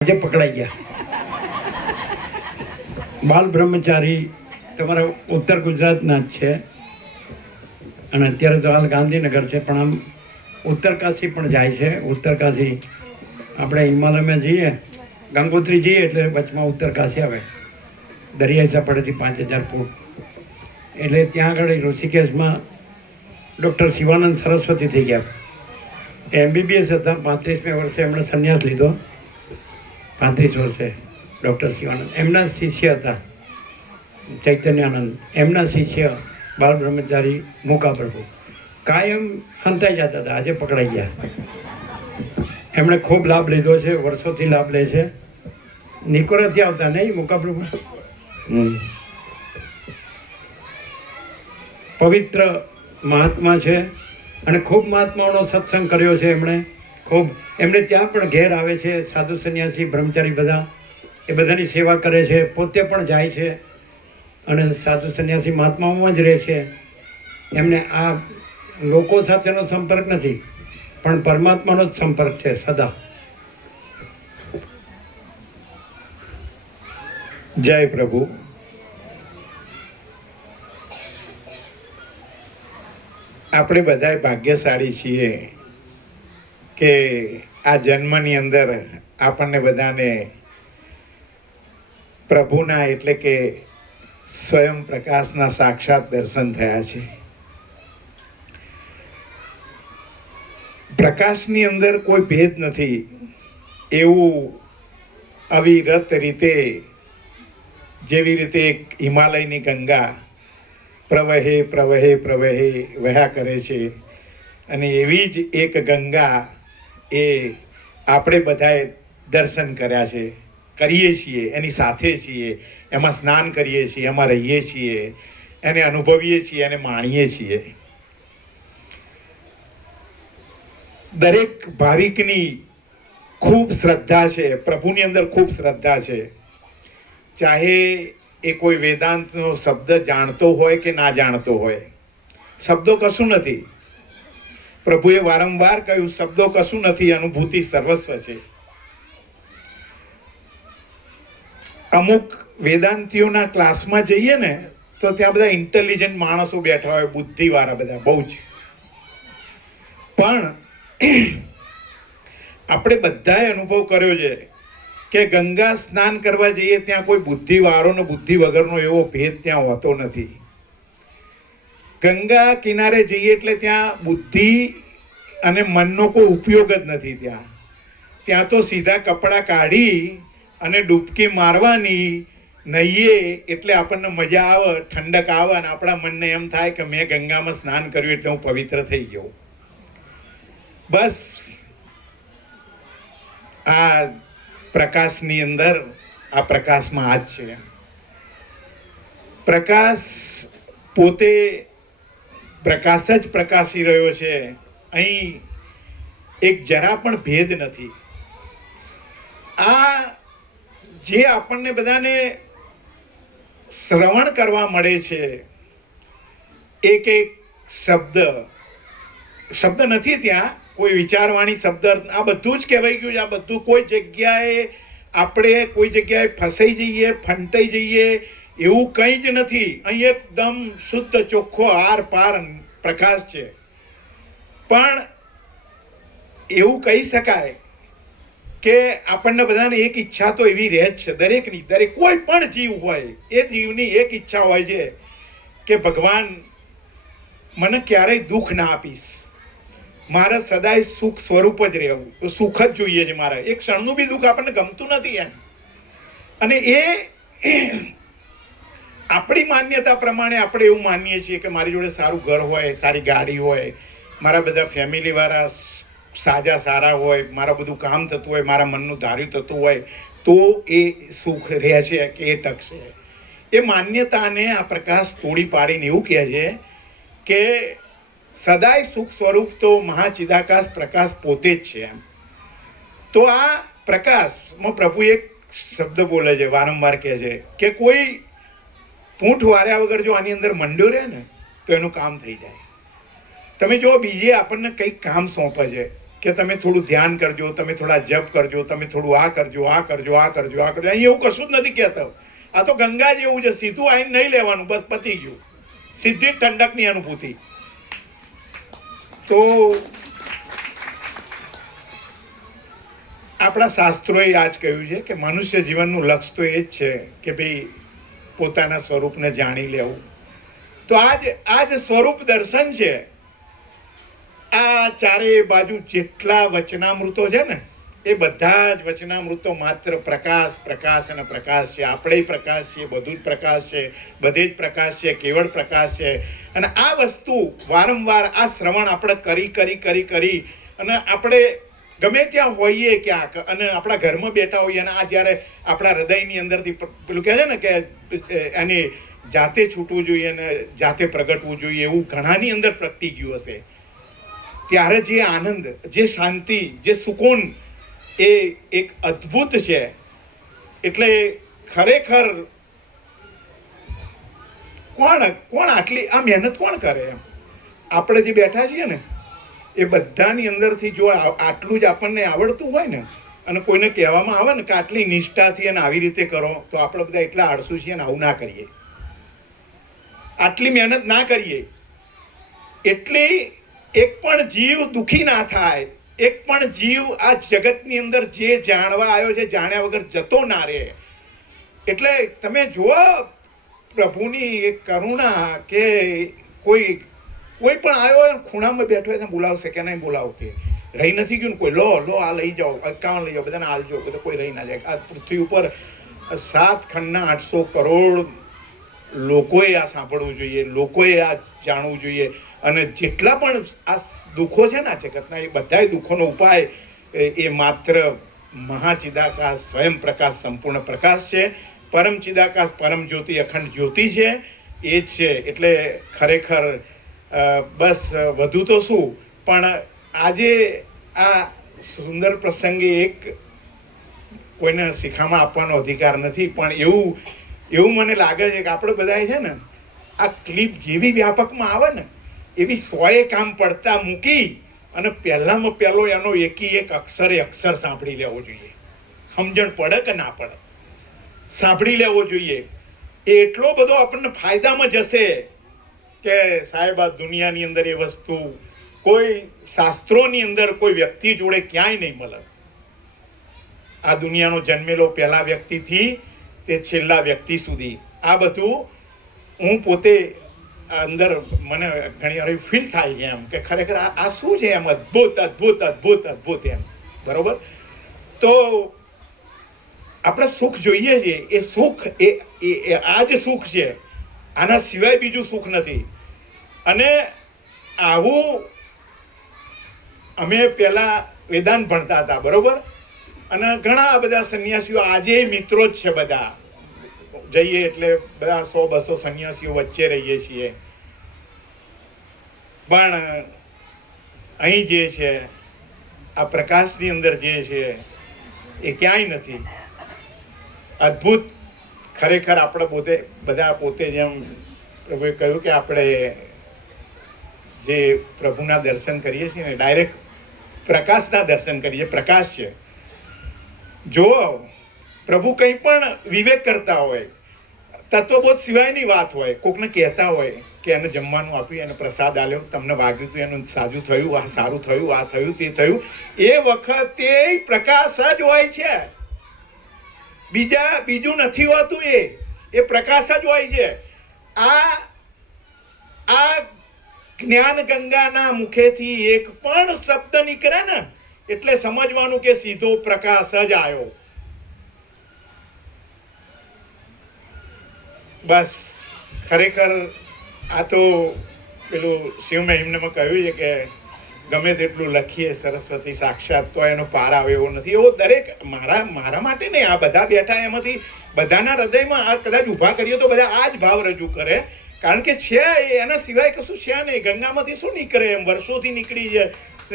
આજે પકડાઈ ગયા. બાલ બ્રહ્મચારી તમારા ઉત્તર ગુજરાતના જ છે. અને અત્યારે તો હાલ ગાંધીનગર છે, પણ આમ ઉત્તર કાશી પણ જાય છે. ઉત્તર કાશી આપણે હિમાલયમાં જઈએ, ગંગોત્રી જઈએ એટલે વચમાં ઉત્તર કાશી આવે. દરિયાઈ સપાટીથી પાંચ હજાર ફૂટ. એટલે ત્યાં આગળ ઋષિકેશમાં ડૉક્ટર શિવાનંદ સરસ્વતી થઈ ગયા. એમબીબીએસ હતા, પાંત્રીસમી વર્ષે એમણે સંન્યાસ લીધો. પાંત્રીસ વર્ષે ડૉક્ટર શિવાનંદ. એમના શિષ્ય હતા, ચૈતન્યાનંદ. એમના શિષ્ય બાળ બ્રહ્મચારી મુકા પ્રભુ. કાયમ સંતાઈ જતા હતા, આજે પકડાઈ ગયા. એમણે ખૂબ લાભ લીધો છે, વર્ષોથી લાભ લે છે. નિકોરાથી આવતા નહીં, મુકા પ્રભુ. પવિત્ર મહાત્મા છે, અને ખૂબ મહાત્માઓનો સત્સંગ કર્યો છે એમણે. ખૂબ એમણે ત્યાં પણ ઘેર આવે છે, સાધુ સંન્યાસી, બ્રહ્મચારી બધા, એ બધાની સેવા કરે છે, પોતે પણ જાય છે અને સાધુ સંન્યાસી મહાત્માઓમાં જ રહે છે. એમને આ લોકો સાથેનો સંપર્ક નથી, પણ પરમાત્માનો જ સંપર્ક છે સદા. જય પ્રભુ. આપણે બધા ભાગ્યશાળી છીએ. કે આ જન્મની અંદર આપણને બધાને પ્રભુના એટલે કે સ્વયં પ્રકાશના સાક્ષાત દર્શન થયા છે. પ્રકાશની અંદર કોઈ ભેદ નથી. એવું અવિરત રીતે, જેવી રીતે એક હિમાલયની ગંગા પ્રવહે પ્રવહે પ્રવહે વહ્યા કરે છે. અને એવી જ એક ગંગા એ આપણે બધાએ દર્શન કર્યા છે, કરીએ છીએ, એની સાથે છીએ, એમાં સ્નાન કરીએ છીએ, એમાં રહીએ છીએ, એને અનુભવીએ છીએ, એને માણીએ છીએ. દરેક ભાવિકની ખૂબ શ્રદ્ધા છે, પ્રભુની અંદર ખૂબ શ્રદ્ધા છે. ચાહે એ કોઈ વેદાંતનો શબ્દ જાણતો હોય કે ના જાણતો હોય. શબ્દો કશું નથી. પ્રભુએ વારંવાર કહ્યું, શબ્દો કશું નથી, અનુભૂતિ સર્વસ્વ છે. અમુક વેદાંતિઓના ક્લાસમાં જઈએ ને, તો ત્યાં બધા ઇન્ટેલિજન્ટ માણસો બેઠા હોય, બુદ્ધિવાળા બધા, બહુ જ. પણ આપણે બધાએ અનુભવ કર્યો છે કે ગંગા સ્નાન કરવા જઈએ, ત્યાં કોઈ બુદ્ધિવાળો ને બુદ્ધિ વગરનો એવો ભેદ ત્યાં હોતો નથી. ગંગા કિનારે જઈએ એટલે ત્યાં બુદ્ધિ અને મનનો કોઈ ઉપયોગ જ નથી ત્યાં. ત્યાં તો સીધા કપડાં કાઢી અને ડૂબકી મારવાની નહીએ એટલે આપણને મજા આવે, ઠંડક આવે અને આપણા મનને એમ થાય કે મેં ગંગામાં સ્નાન કર્યું એટલે હું પવિત્ર થઈ ગયો. બસ. આ પ્રકાશની અંદર, આ પ્રકાશમાં આ જ છે. પ્રકાશ પોતે પ્રકાશ જ પ્રકાશી રહ્યો છે. અહીં એક જરા પણ ભેદ નથી. આ જે આપણને બધાને શ્રવણ કરવા મળે છે, એક એક શબ્દ શબ્દ નથી ત્યાં, કોઈ વિચારવાણી શબ્દ આ બધું જ કહેવાય ગયું છે. આ બધું કોઈ જગ્યાએ આપણે કોઈ જગ્યાએ ફસાઈ જઈએ, ફંટાઈ જઈએ એવું કંઈ જ નથી. અહીં એકદમ શુદ્ધ, ચોખ્ખો આર પાર પ્રકાશ છે. પણ એવું કહી શકાય કે આપણને બધાને એક ઈચ્છા તો એવી રહે જ છે, દરેકની. દરેક કોઈ પણ જીવ હોય, એ જીવની એક ઈચ્છા હોય છે કે ભગવાન મને ક્યારેય દુઃખ ના આપીશ. મારે સદાય સુખ સ્વરૂપ જ રહેવું. સુખ જ જોઈએ છે મારે. એક ક્ષણનું બી દુઃખ આપણને ગમતું નથી એમ. અને એ આપણી માન્યતા પ્રમાણે આપણે એવું માનીએ છીએ કે મારી જોડે સારું ઘર હોય, સારી ગાડી હોય, મારા બધા ફેમિલી વાળા સાજા સારા હોય, મારા બધું કામ થતું હોય, મારા મનનું ધાર્યું થતું હોય, તો એ સુખ રહે છે કે એ ટકશે એ માન્યતાને આ પ્રકાશ તોડી પાડીને એવું કહે છે કે સદાય સુખ સ્વરૂપ તો મહાચિદાકાશ પ્રકાશ પોતે જ છે એમ. તો આ પ્રકાશમાં પ્રભુ એક શબ્દ બોલે છે, વારંવાર કહે છે કે કોઈ પૂંઠ વાર્યા વગર જો આની અંદર મંડ્યો રહે ને, તો એનું કામ થઈ જાય. તમે જો બીજે આપણને કંઈક કામ સોંપે છે કે તમે થોડું ધ્યાન કરજો, તમે થોડા જપ કરજો, તમે થોડું આ કરજો આ કરજો આ કરજો આ કરજો. અહીં એવું કશું જ નથી કહેતો. આ તો ગંગા જેવું છે, સીધું આઈને નહીં લેવાનું, બસ પતી ગયું. સીધી ઠંડકની અનુભૂતિ. તો આપણા શાસ્ત્રોએ આજ કહ્યું છે કે મનુષ્ય જીવનનું લક્ષ્ય તો એ જ છે કે ભાઈ પોતાના સ્વરૂપને જાણી લેવું. તો આજ આજ સ્વરૂપ દર્શન છે. આ ચારે બાજુ જેટલા વચનામૃતો છે ને, એ બધા જ વચનામૃતો માત્ર પ્રકાશ પ્રકાશ અને પ્રકાશ છે. આપણે પ્રકાશ છે બધું જ પ્રકાશ છે, બધે જ પ્રકાશ છે, કેવળ પ્રકાશ છે. અને આ વસ્તુ વારંવાર આ શ્રવણ આપણે કરી કરી કરી કરી અને આપણે ગમે ત્યાં હોઈએ ક્યાંક અને આપણા ઘરમાં બેઠા હોઈએ અને આ જ્યારે આપણા હૃદયની અંદરથી પેલું કહે છે ને કે એને જાતે છૂટવું જોઈએ અને જાતે પ્રગટવું જોઈએ એવું ઘણાની અંદર પ્રગટી ગયું હશે. ત્યારે જે આનંદ, જે શાંતિ, જે સુકૂન એ એક અદ્ભુત છે. એટલે ખરેખર કોણ કોણ આટલી, આ મહેનત કોણ કરે એમ? આપણે જે બેઠા છીએ ને એ બધાની અંદરથી જો આટલું જ આપણને આવડતું હોય ને, અને કોઈને કહેવામાં આવે ને કે આટલી નિષ્ઠાથી અને આવી રીતે કરો, તો આપણે બધા એટલા આળસુ છીએ ને આવું ના કરીએ. આટલી મહેનત ના કરીએ. એટલી એક પણ જીવ દુખી ના થાય. એક પણ જીવ આ જગતની અંદર જે જાણવા આવ્યો છે, જાણ્યા વગર જતો ના રહે. એટલે તમે જુઓ પ્રભુની કરુણા કે કોઈ કોઈ પણ આવ્યો હોય ખૂણામાં બેઠો તો બોલાવશે કે નહીં બોલાવશે રહી નથી ગયું કોઈ. લો લો, આ લઈ જાઓ અટકાવણ લઈ જાઓ, બધાને આલજો બધા કોઈ રહી ના જાય. આ પૃથ્વી ઉપર સાત ખંડના આઠસો કરોડ લોકોએ આ સાંભળવું જોઈએ, લોકોએ આ જાણવું જોઈએ. અને જેટલા પણ આ દુઃખો છે ને આ જગતના, એ બધા દુઃખોનો ઉપાય, એ માત્ર મહાચિદાકાશ સ્વયં પ્રકાશ, સંપૂર્ણ પ્રકાશ છે. પરમ ચિદાકાશ, પરમ જ્યોતિ, અખંડ જ્યોતિ છે. એ જ છે. એટલે ખરેખર બસ વધુ તો શું? પણ આજે આ સુંદર પ્રસંગે એક કોઈને શીખામાં આપવાનો અધિકાર નથી, પણ એવું એવું મને લાગે છે કે આપણે બધા છે ને, આ ક્લિપ જેવી વ્યાપકમાં આવે ને, એવી સોએ કામ પડતા મૂકી અને પહેલામાં પહેલો એનો એકી એક અક્ષરે અક્ષર સાંભળી લેવો જોઈએ. સમજણ પડે કે ના પડે? સાંભળી લેવો જોઈએ. એ એટલો બધો આપણને ફાયદામાં જશે કે સાહેબ, આ દુનિયાની અંદર એ વસ્તુ કોઈ શાસ્ત્રોની અંદર કોઈ વ્યક્તિ જોડે ક્યાંય નહીં મળે. આ દુનિયાનો જન્મેલો પહેલા વ્યક્તિથી તે છેલ્લા વ્યક્તિ સુધી. આ બધું હું પોતે અંદર મને ઘણી વાર ફીલ થાય છે એમ કે ખરેખર આ શું છે એમ? અદ્ભુત અદ્ભુત અદ્ભુત અદ્ભુત એમ. બરોબર? તો આપણે સુખ જોઈએ છીએ એ સુખ એ આ જ સુખ છે. આના સિવાય બીજું સુખ નથી. અને આવું અમે પહેલા વેદાંત ભણતા હતા, બરોબર? અને ઘણા બધા સંન્યાસીઓ આજે મિત્રો જ છે બધા. જઈએ એટલે બધા સો, બસો સંન્યાસીઓ વચ્ચે રહીએ છીએ. પણ અહીં જે છે, આ પ્રકાશની અંદર જે છે, એ ક્યાંય નથી. અદ્ભુત ખરેખર આપણે પોતે બધા પોતે જેમ પ્રભુએ કહ્યું કે આપણે જે પ્રભુના દર્શન કરીએ છીએ ને ડાયરેક્ટ પ્રકાશના દર્શન કરીએ, પ્રકાશ છે. જો પ્રભુ કંઈ પણ વિવેક કરતા હોય, તત્વબોધ સિવાયની વાત હોય, કોકને કહેતા હોય કે એને જમવાનું આપ્યું, એને પ્રસાદ આલ્યો તમને વાગ્યું હતું એનું સાજું થયું, આ સારું થયું, આ થયું, તે થયું, એ વખતે પ્રકાશ જ હોય છે. બીજા બીજું નથી હોતું એ. એ પ્રકાશ જ હોય છે. આ આ જ્ઞાન ગંગાના મુખેથી એક પણ શબ્દ નીકળે ને, એટલે સમજવાનું કે સીધો પ્રકાશ જ આવ્યો બસ, ખરેખર આ તો પેલું શિવ મહિમનામાં કહ્યું છે કે ગમે તેટલું લખીએ, સરસ્વતી સાક્ષાત તો એનો પાર આવે એવો નથી. એવો દરેક મારા મારા માટે નહીં, આ બધા બેઠા એમાંથી, બધાના હૃદયમાં આ કદાચ ઊભા કરીએ તો બધા આ જ ભાવ રજૂ કરે. કારણ કે છે એ, એના સિવાય કશું છે નહીં. ગંગામાંથી શું નીકળે એમ? વર્ષોથી નીકળી જાય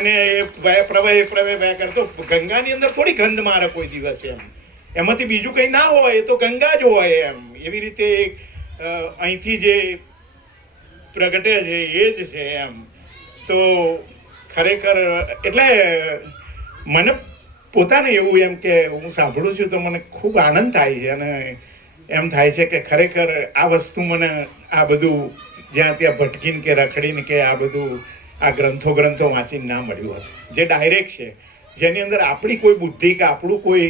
એને પ્રવહે પ્રવહે, વહે કરતો ગંગાની અંદર થોડી ગંધ મારે કોઈ દિવસ એમ. એમાંથી બીજું કંઈ ના હોય એ તો ગંગા જ હોય એમ. એવી રીતે અહીંથી જે પ્રગટે છે, એ જ છે એમ. તો ખરેખર, એટલે મને પોતાને એવું એમ કે હું સાંભળું છું તો મને ખૂબ આનંદ થાય છે અને એમ થાય છે કે ખરેખર આ વસ્તુ મને આ બધું જ્યાં ત્યાં ભટકીને કે રખડીને કે આ બધું આ ગ્રંથો ગ્રંથો વાંચીને ના મળ્યું હતું. જે ડાયરેક્ટ છે, જેની અંદર આપણી કોઈ બુદ્ધિ કે આપણું કોઈ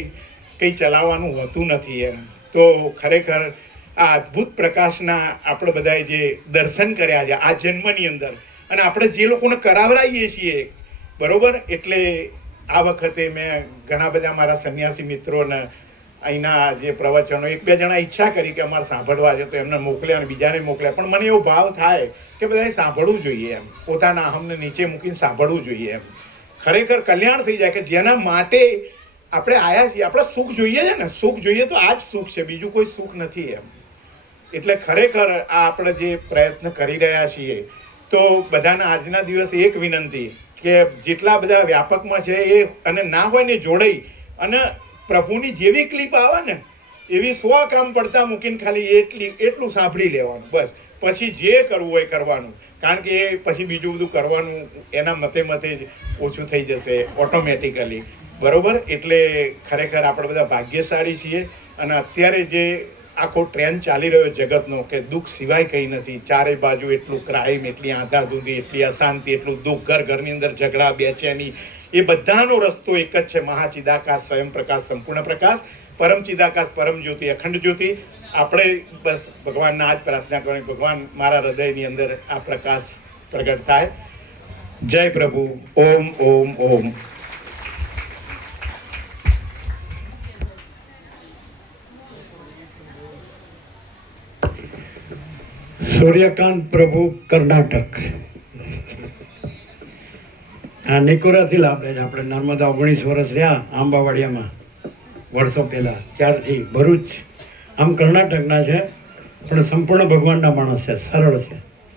કંઈ ચલાવવાનું હોતું નથી એમ. તો ખરેખર આ અદ્ભુત પ્રકાશના આપણે બધાએ જે દર્શન કર્યા છે, આ જન્મની અંદર અને આપણે જે લોકોને કરાવરાઈએ છીએ, બરોબર? એટલે આ વખતે મેં ઘણા બધા મારા સંન્યાસી મિત્રોને અહીંના જે પ્રવચનો, એક બે જણા ઈચ્છા કરી કે અમારે સાંભળવા છે, તો એમને મોકલ્યા અને બીજાને મોકલ્યા પણ મને એવો ભાવ થાય કે બધાએ સાંભળવું જોઈએ એમ. પોતાના અહમને નીચે મૂકીને સાંભળવું જોઈએ એમ. ખરેખર કલ્યાણ થઈ જાય કે જેના માટે આપણે આયા છીએ. આપણે સુખ જોઈએ છે ને? સુખ જોઈએ તો આ જ સુખ છે. બીજું કોઈ સુખ નથી એમ. એટલે ખરેખર આ આપણે જે પ્રયત્ન કરી રહ્યા છીએ તો બધાના આજના દિવસે એક વિનંતી કે જેટલા બધા વ્યાપકમાં છે એ અને ના હોય ને જોડાઈ અને પ્રભુની જેવી ક્લિપ આવે ને, એવી સો કામ પડતા મૂકીને ખાલી એટલી, એટલું સાંભળી લેવાનું, બસ. પછી જે કરવું હોય કરવાનું. કારણ કે એ પછી બીજું બધું કરવાનું, એના મતે મતે જ ઓછું થઈ જશે ઓટોમેટિકલી બરોબર? એટલે ખરેખર આપણે બધા ભાગ્યશાળી છીએ. અને અત્યારે જે આખો ટ્રેન્ડ ચાલી રહ્યો જગતનો કે દુઃખ સિવાય કંઈ નથી. ચારે બાજુ એટલું ક્રાઇમ એટલી આંધાધૂંધી, એટલી અશાંતિ, એટલું દુઃખ. ઘર ઘરની અંદર ઝઘડા, બેચેની. એ બધાનો રસ્તો એક જ છે. મહાચિદાકાશ સ્વયં પ્રકાશ, સંપૂર્ણ પ્રકાશ. પરમ ચિદાકાશ, પરમ જ્યોતિ, અખંડ જ્યોતિ. આપણે બસ ભગવાનના આજ પ્રાર્થના કરવાની ભગવાન મારા હૃદયની અંદર આ પ્રકાશ પ્રગટ થાય. જય પ્રભુ. ઓમ ઓમ ઓમ. સૂર્યકાંત પ્રભુ કર્ણાટક. આ નિકોરાથી લાભે છે. આપણે નર્મદા ઓગણીસ વર્ષ રહ્યા આંબાવાડિયામાં. વર્ષો પહેલા. ત્યારથી ભરૂચ. આમ કર્ણાટકના છે, પણ સંપૂર્ણ ભગવાનના માણસ છે. સરળ છે.